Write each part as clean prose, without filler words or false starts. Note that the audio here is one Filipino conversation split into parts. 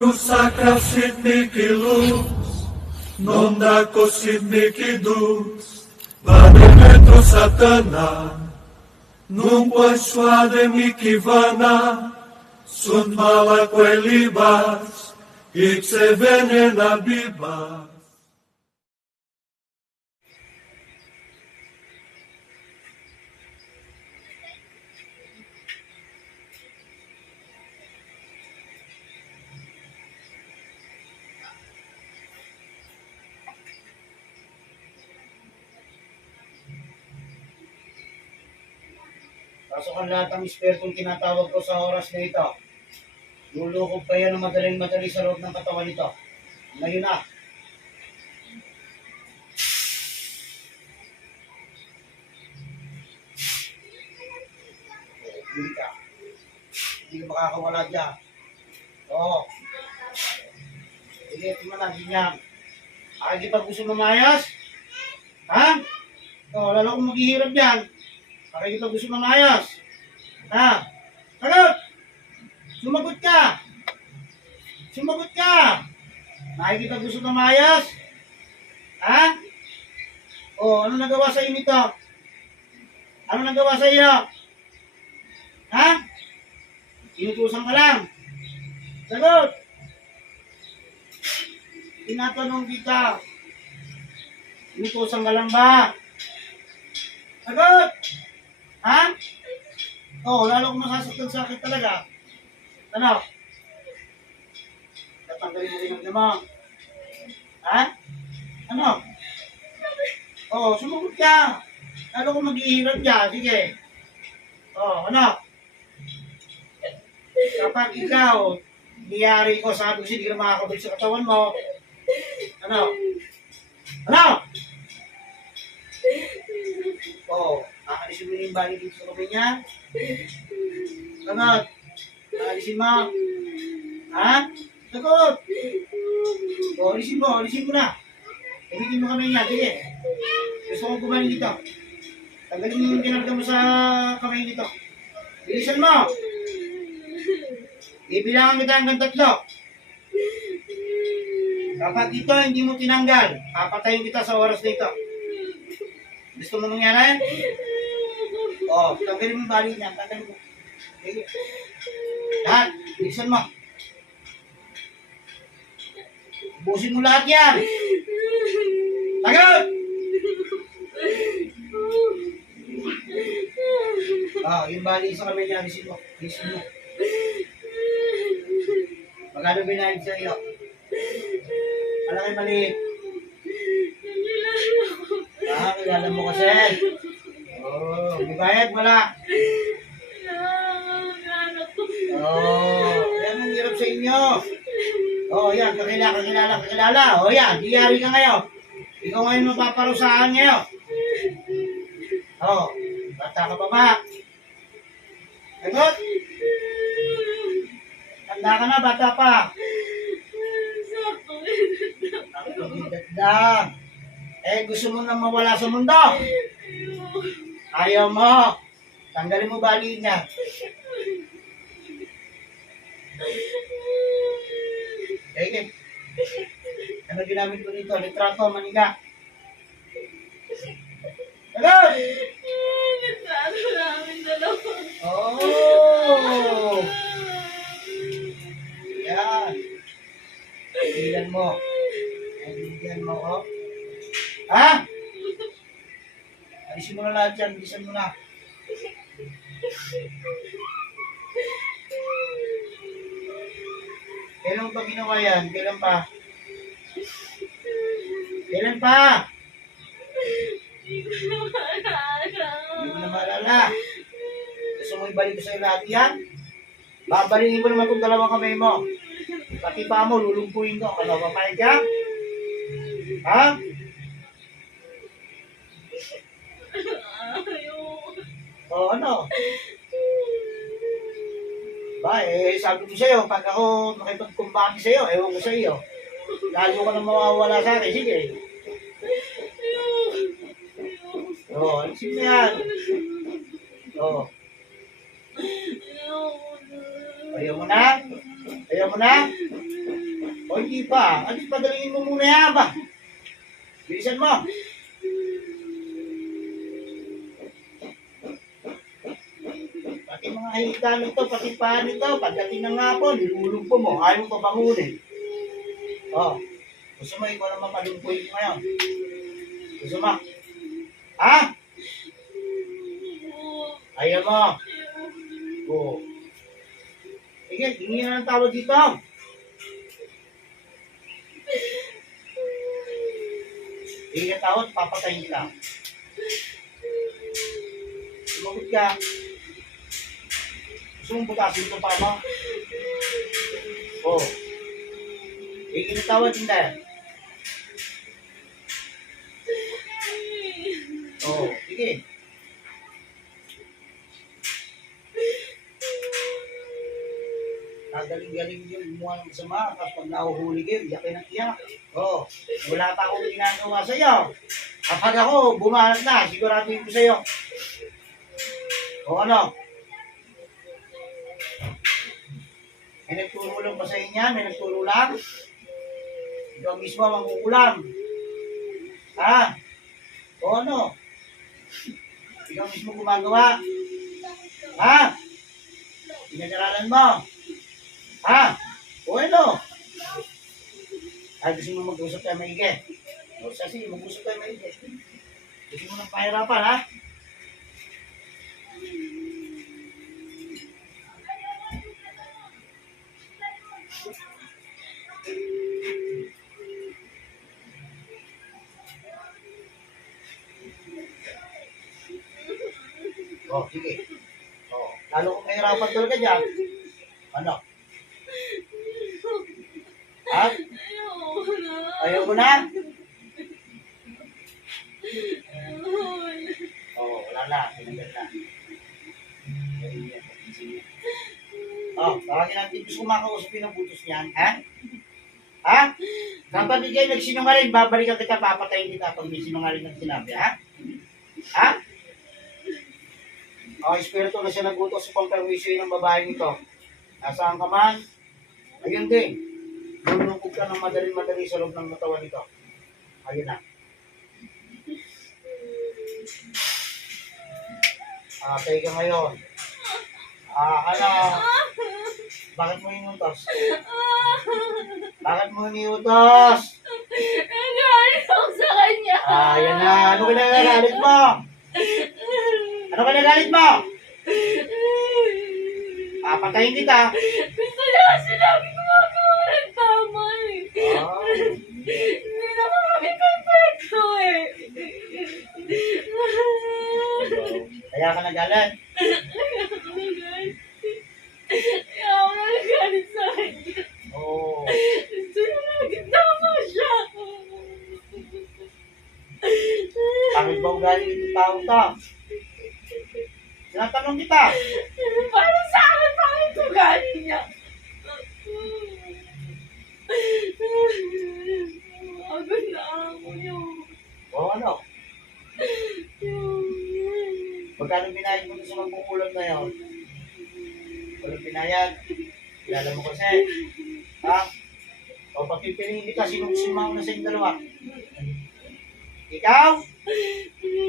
Sacra Sidniki luz, non da Sidniki dus, Vademetro Satana, nunque suademi kivana, sunt mala libas, ixe venena bibas. Pasok ang lahat ng espertong tinatawag ko sa oras na ito. Lulukob kayo ng madaling-madali sa loob ng katawan nito. Ngayon na. Hindi ka. Hindi ka makakawala dyan. Oo. Sige, tingnan na, ganyan. Akikipag gusto mamayas? Ha? Oo, lalo kong maghihirap dyan. Pakikita gusto mamayas. Ha? Sagot! Sumagot ka! Sumagot ka! Nakikita gusto mamayas? Ha? O, ano nagawa sa iyo nito? Ano nagawa sa iyo? Ha? Inutusan ka lang. Sagot! Tinatanong kita. Inutusan ka lang ba? Sagot! Ha? Oo, lalo kung masasaktan sa akin talaga. Ano? Tatanggalin mo rin ang damang. Ha? Ano? Oo, sumagot ka. Lalo kung maghihirap ka. Sige. Oo, ano? Kapag ikaw, niyari ko, sabi ko hindi ka na makakabalik sa katawan mo. Ano? Ano? Oo. Aalisin mo yung bali dito sa kamay niya. Sagot. Aalisin mo. Ha? Sagot. O, alisin mo na. Gamitin mo kamay niya. Sige. Gusto kong kumain dito. Tanggalin mo yung ginagda mo sa kamay dito. Bilisan mo. Ibilangan kita hanggang 3. Kapag ito hindi mo tinanggal, papatayin kita sa oras na ito. Gusto mo mangyari? O, tanggalin mo yung bali niya. Tanggalin mo. Sige. Lahat. Bilisan mo. Busin mo lahat yan. Tagal! Yung bali sa kamay niya. Bilisan mo. Bilisan mo. Magkano binayad sa iyo? Malaki maliit. Kilala mo kasi. May bayad, wala. Yan ang hirap sa inyo. Yan, kakilala. Yan, diyari ka ngayon. Ikaw ngayon mapaparusahan ngayon. Bata ka pa ba? Sagot? Tanda ka na, bata pa. Dagdag. Gusto mo nang mawala sa mundo? Ayaw mo. Tanggalin mo bali niya. Okay. Ano ginamit ko dito? Litrato, maniga. Sagot! Litrato namin dalawa. Yan. Pigilan mo. Pigilan mo, Ha? Alisin mo na lahat yan. Bilisan mo na. Kailan pa ginawa yan? Kailan pa? Kailan pa? Hindi mo na maalala. Gusto mo ibalik ko sa'yo lahat yan? Babalingin mo naman itong 2 kamay mo. Pati pa mo, lulumpuin ko. Ano, papayag ka? Ha? Ano? Sabi ko sa'yo, pag ako makipagkumbaki sa'yo, ewan ko sa'yo. Lalo ka na mawawala sa akin. Sige. Alisin mo yan. Ayaw mo na? O hindi pa. At least padalingin mo muna yan ba? Bilisan mo. Pati mga hita nito, pati paa nito, pagdating ng hapon, nilulumpo mo. Ayaw mo pa bangunin. O. Gusto mo, ikaw lang mapadumpuin mo ngayon. Gusto mo? Ha? Ayaw mo. Oo. Sige, tingin na ng tawag dito. Tingin na tawag, papatayin kita. Sumagot ka. Gusto mong butasin ito pa mo? Oo. Tingin na tawag, hindi. Oo, sige. Nagaling-galing yung gumawa ng masama, tapos pag nahuhuli kayo, iyak kayo ng iyak. Oo, wala pa akong ginagawa sa'yo. Kapag ako, bumanat na, siguraduhin ko sa'yo. O ano? May nagturo lang ba sa inyo? May nagturo lang? Ikaw mismo ang mangkukulam. Ha? O ano? Ikaw mismo gumagawa. Ha? Pinag-aralan mo. Ha? O ano? Ay, gusto mo mag-usap tayo maigi. O sasi, mag-usap tayo maigi. Gusto mo ng pahirapan, ha? O, sige. O, lalo kung mahirapan talaga dyan. Ano? Ha? Ayoko na. Ayaw mo na? Oo, wala na. Tinanggal na. Tawagin natin. Gusto kumakausapin ng butos niyan, ha? Ha? Kapag di kayo nagsinungaling, babalikan kita, papatayin kita pag may sinungaling ng sinabi, ha? Ha? Espiritu na siya nagutos sa pangperwisyo ng babaeng ito. Nasaan ka man? Ayun din. Lulungkog ka ng madali-madali sa loob ng katawan nito. Ayun na. Tayo ka ngayon. Ano? Bakit mo inutos? Bakit mo iniutos? Nagalit ako sa kanya. Ayan na. Ano ka nagagalit mo? Ano ka nagagalit mo? Patayin kita. Gusto niya kasi lagi gumagawa ng tama eh. Hindi naman kami perfecto eh. Kaya ka nagalit. Kaya ako nagalit sa kanya. Oo. Gusto niya lagi tama siya. Bakit ba ugali itong tao to? Tinatanong kita. Para sa akin, bakit ugali niya? Agad na ako yun. O ano? Magkano binayad mo sa magkukulang na yun? Walang binayad. Kilala mo kasi. Ha? O pagpipiliin kita, sinong simaw na sa inyong dalawa? Ikaw?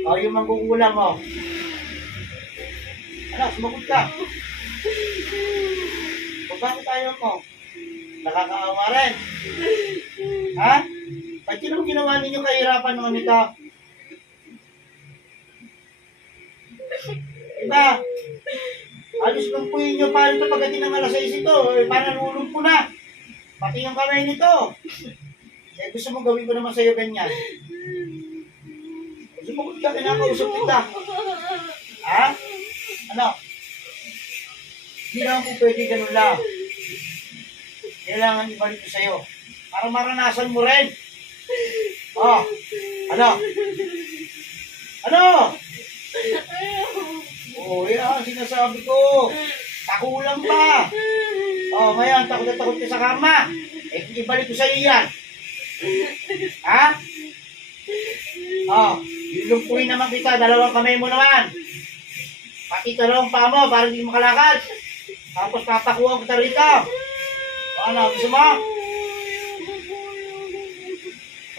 O yung magkukulang mo? Ano, sumagot ka. O bakit ayaw mo? Nakakaawa rin. Ha? Ba't yun ang ginawa ninyo kahirapan naman ito? Diba? Alos lumpuin nyo paano ito pagdating ng alas 6 ito. Parang nulumpo na. Pati yung kamay nito. Gusto mo gawin ko naman sa'yo ganyan. Sumagot ka, kinakausap kita. Ha? Ano? Hindi naman po pwede ganun lang. Kailangan ibalik ko sa'yo. Para maranasan mo rin. Oh, ano? Ano? Oh, yan, sinasabi ko. Takulang pa. Oh, ngayon, takot na takot ka sa kama. Ibalik ko sa'yo yan. Ha? Oh, ilumpuin naman kita. Dalawang kamay mo naman. Pati dalawang paa mo para hindi makalakad. Tapos papakuha kita rito. Ano, gusto mo?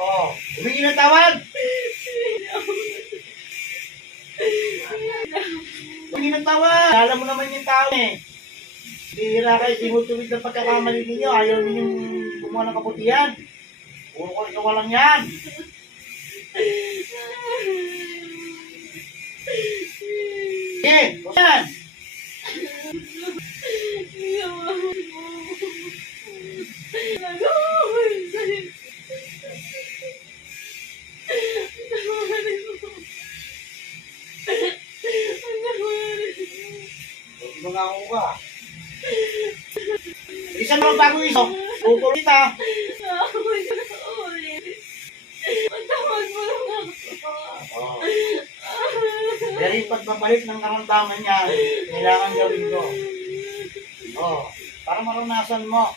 Oh, humingi ng tawad. Humingi ng tawad. Alam mo naman yung tao eh. Bihira kayo, tinutuwid ng pagkakamali ninyo. Ayaw ninyong gumawa ng kabutihan. Puro ko ikaw lang yan. Sige, yan. Mga ako ka. Isa naman bago iso. Kukulit ha. Patawad mo lang ako. Oh. Pero yung pagbabalit ng karamdaman niya, kailangan gawin ko. Oh, para maranasan mo.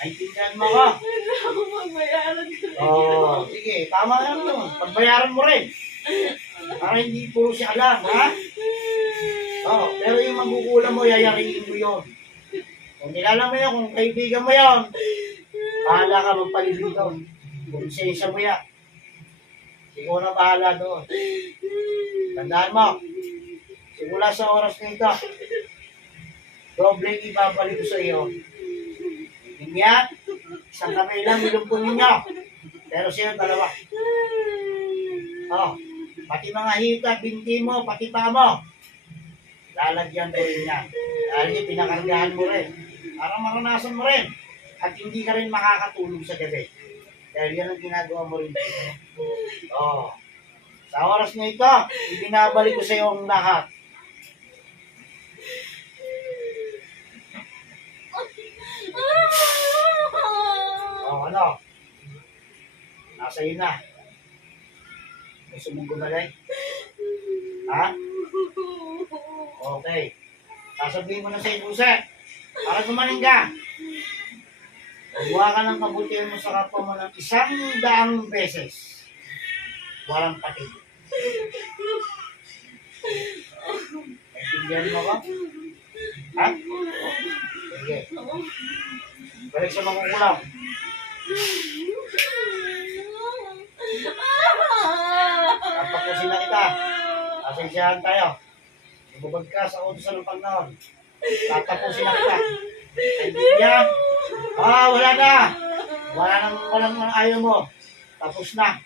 Naintindihan mo ko. Wala ako magbayaran ko. Oh, sige, tama yan yun. Pagbayaran mo rin. Para hindi puro siya lang, ha? Oh, pero yung magkukulang mo, yayariin mo yun. Kung nilala mo yun, kung kaibigan mo yun, bahala ka magpaligid doon. Kung sensya mo yan, siguro na bahala doon. Tandaan mo, simula sa oras na ito, dobleng ibabalik ko sa iyo. Hindi yan, isang kamay lang nilumpun ninyo. Pero siya dalawa. Oh, pati mga hita, binti mo, pati pa mo. Lalagyan ko rin yan. Dahil pinakargahan mo rin. Para maranasan mo rin. At hindi ka rin makakatulog sa gabi. Dahil yan ang ginagawa mo rin. Oh. Sa oras na ito, ibinabalik ko sa iyo ang lahat. Oh, ano? Nasa iyo na. Gusto mong gumalik? Ha? Okay. Sasabihin mo na sa ibuse. Para gumaling ka. Huwag ka ng kabutihan mo sa kapwa mo ng 100 beses. Walang patig. Naintindihan mo ba? Ha? Sige. Balik sa makukulam. Tapakusin na kita. Pasensyahan tayo. Ibubag ka sa utos ng Panginoon. Tatapusin na kita. Naintindihan? Wala na. Walang ayaw mo. Tapos na.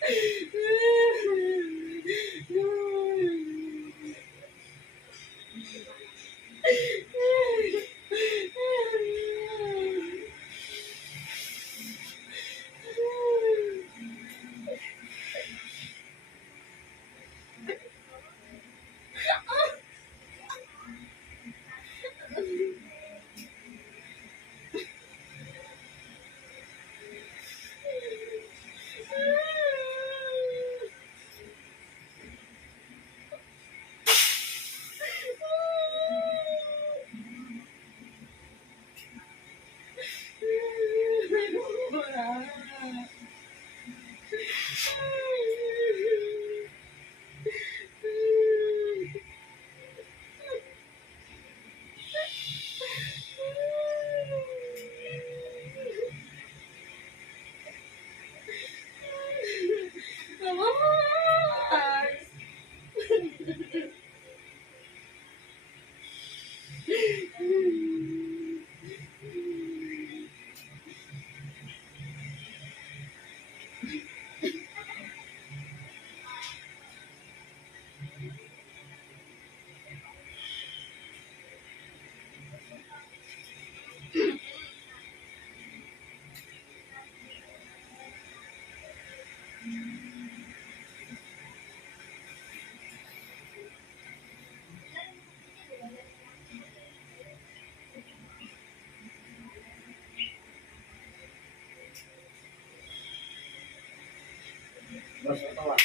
Bos, ito ba?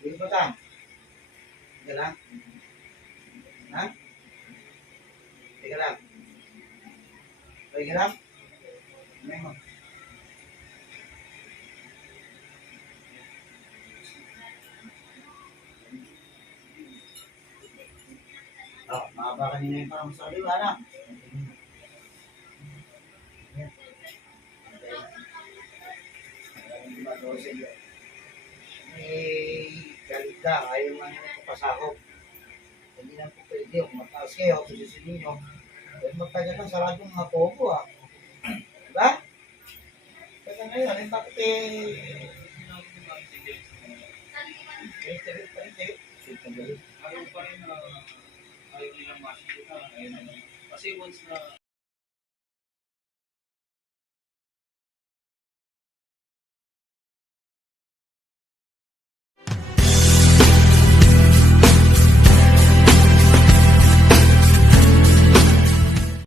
Dito ba ta? Teka lang. Ha? Teka lang. Teka lang. Ano mo? Mahaba kanina yung parang sa liwa na. sa'yo. Galit ka, ayaw nga nyo pasahog. Hindi na po pwede, kung mataas kayo, posisin ninyo. Dahil magtagal lang, saradong mga pogo Diba? Kaya ngayon, bakit Ayaw pa rin na ayaw nilang makikita. Kasi once na